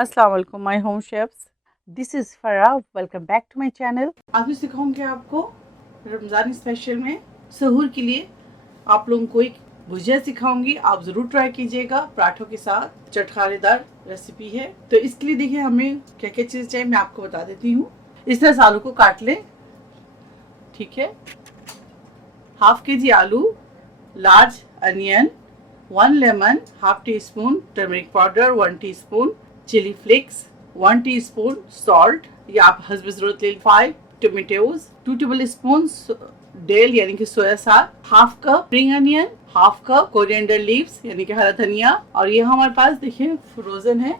अस्सलाम वालेकुम my home chefs, this is Farah. Welcome back to my channel. आज मैं सिखाऊंगी आपको रमज़ान स्पेशल में सहूर के लिए आप लोगों को एक भुजिया सिखाऊंगी। आप ज़रूर ट्राई कीजिएगा, पराठों के साथ चटखारेदार रेसिपी है। तो इसके लिए देखिए हमें क्या क्या चीज़ चाहिए, मैं आपको बता देती हूँ। इस तरह से आलू को काट लें, ठीक है। हाफ के जी आलू, large onion, 1 lemon, half teaspoon turmeric powder, 1 teaspoon chilli flakes, 1 teaspoon salt या आप हस्ब ज़रूरत ले, 5 टोमेटोज, 2 टेबल स्पून डेल यानी कि सोया साग, half cup spring onion, half cup coriander leaves यानी कि हरा धनिया। और ये हमारे पास देखिए फ्रोजन है।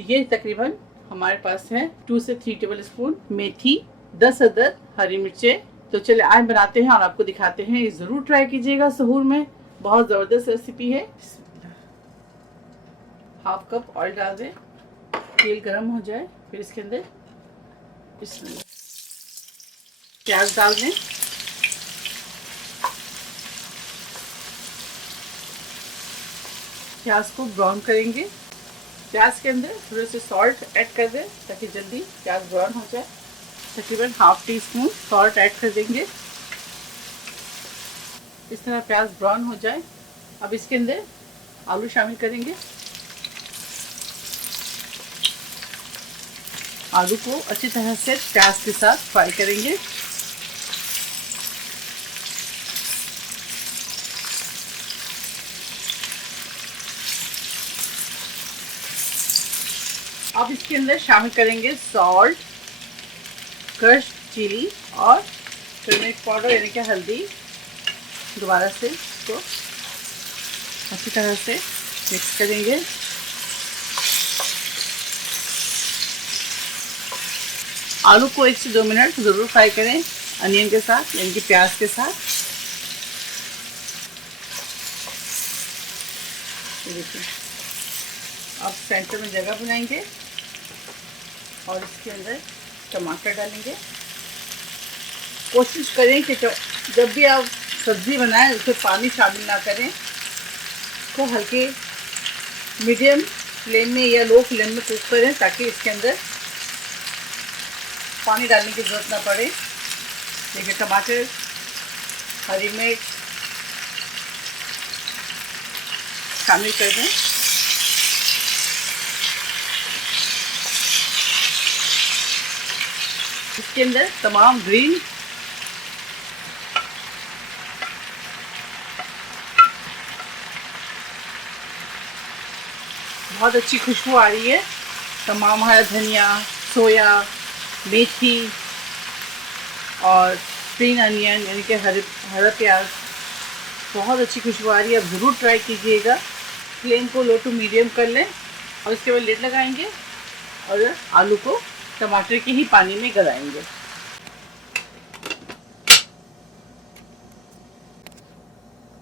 ये तकरीबन हमारे पास है 2 से 3 टेबल स्पून मेथी, 10 अदद हरी मिर्चें। तो चले आज बनाते हैं और आपको दिखाते हैं। ये ज़रूर ट्राई कीजिएगा सहूर में, बहुत ज़बरदस्त रेसिपी है। हाफ कप ऑयल डाल दें, तेल गरम हो जाए, फिर इसके अंदर प्याज डाल दें। प्याज को ब्राउन करेंगे। प्याज के अंदर थोड़े से सॉल्ट ऐड कर दें ताकि जल्दी प्याज ब्राउन हो जाए। तकरीबन half tea spoon salt add कर देंगे। इस तरह प्याज ब्राउन हो जाए, अब इसके अंदर आलू शामिल करेंगे। आलू को अच्छी तरह से प्याज के साथ फ्राई करेंगे। अब इसके अंदर शामिल करेंगे सॉल्ट, क्रश्ड चिली और टर्मरिक पाउडर यानी कि हल्दी। दोबारा से इसको अच्छी तरह से मिक्स करेंगे। आलू को 1 से 2 मिनट ज़रूर फ्राई करें अनियन के साथ यानी कि प्याज के साथ। देखिए अब सेंटर में जगह बनाएंगे और इसके अंदर टमाटर डालेंगे। कोशिश करें कि जब भी आप सब्ज़ी बनाएं उसमें पानी शामिल ना करें। इसको हल्के मीडियम फ्लेम में या लो फ्लेम में कुक करें ताकि इसके अंदर पानी डालने की ज़रूरत ना पड़े। देखिए टमाटर, हरी मिर्च शामिल कर दें। इसके अंदर तमाम ग्रीन बहुत अच्छी खुशबू आ रही है। तमाम हरा धनिया, सोया, मेथी और स्प्रिंग अनियन यानी कि हरा प्याज, बहुत अच्छी खुशबू आ रही है। अब ज़रूर ट्राई कीजिएगा। फ्लेम को लो टू मीडियम कर लें और इसके बाद लिड लगाएंगे और आलू को टमाटर के ही पानी में गलाएंगे।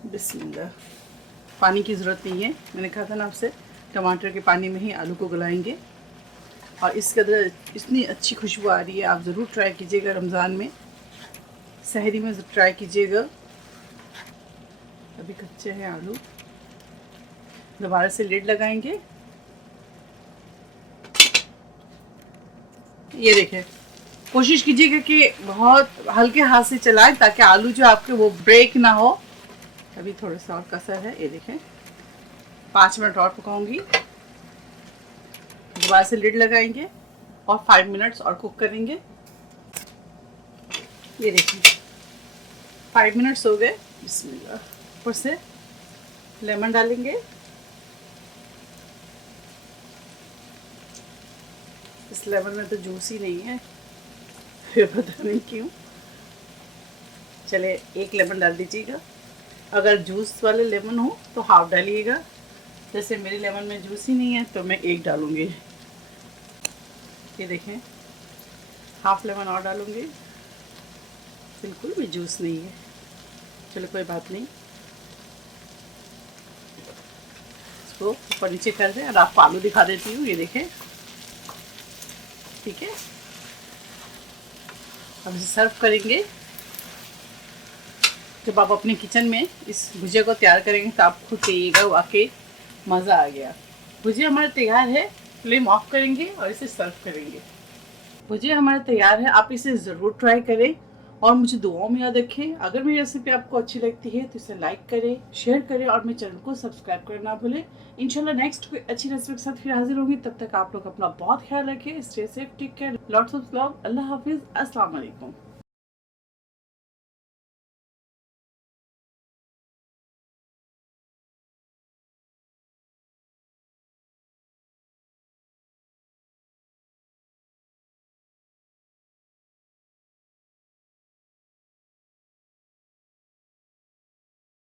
बिस्मिल्लाह। पानी की ज़रूरत नहीं है, मैंने कहा था ना आपसे, टमाटर के पानी में ही आलू को गलाएंगे। और इसके अंदर इतनी अच्छी खुशबू आ रही है, आप ज़रूर ट्राई कीजिएगा। रमज़ान में सहरी में ट्राई कीजिएगा। अभी कच्चे हैं आलू। दोबारा से लिड लगाएंगे। ये देखें, कोशिश कीजिएगा कि बहुत हल्के हाथ से चलाएं ताकि आलू जो आपके वो ब्रेक ना हो। अभी थोड़ा सा और कसर है, ये देखें। 5 मिनट और पकाऊंगी। दोबारा से लिड लगाएंगे और 5 मिनट्स और कुक करेंगे। ये देखिए 5 मिनट्स हो गए। बिस्मिल्लाह। ऊपर से लेमन डालेंगे। इस लेमन में तो जूस ही नहीं है, पता नहीं क्यों। चले 1 लेमन डाल दीजिएगा। अगर जूस वाले लेमन हो तो हाफ डालिएगा। जैसे मेरे लेमन में जूस ही नहीं है तो मैं 1 डालूँगी। ये देखें, हाफ लेमन और डालूँगी। बिल्कुल भी जूस नहीं है। चलो कोई बात नहीं, इसको ऊपर नीचे कर दें और आपको आलू दिखा देती हूँ। ये देखें, ठीक है। अब इसे सर्व करेंगे। जब आप अपने किचन में इस भुजिया को तैयार करेंगे तो आप खुद कहिएगा वाकई मज़ा आ गया। भुजिया हमारा तैयार है। फ्लेम ऑफ करेंगे और इसे सर्व करेंगे। भुजिया हमारा तैयार है, आप इसे ज़रूर ट्राई करें और मुझे दुआओं में याद रखें। अगर मेरी रेसिपी आपको अच्छी लगती है तो इसे लाइक करें, शेयर करें और मेरे चैनल को सब्सक्राइब करना ना भूलें। इंशाल्लाह नेक्स्ट कोई अच्छी रेसिपी के साथ फिर हाजिर होंगी। तब तक आप लोग अपना बहुत ख्याल रखें। Stay safe, take care, lots of love. अल्लाह हाफिज़, अस्सलाम वालेकुम।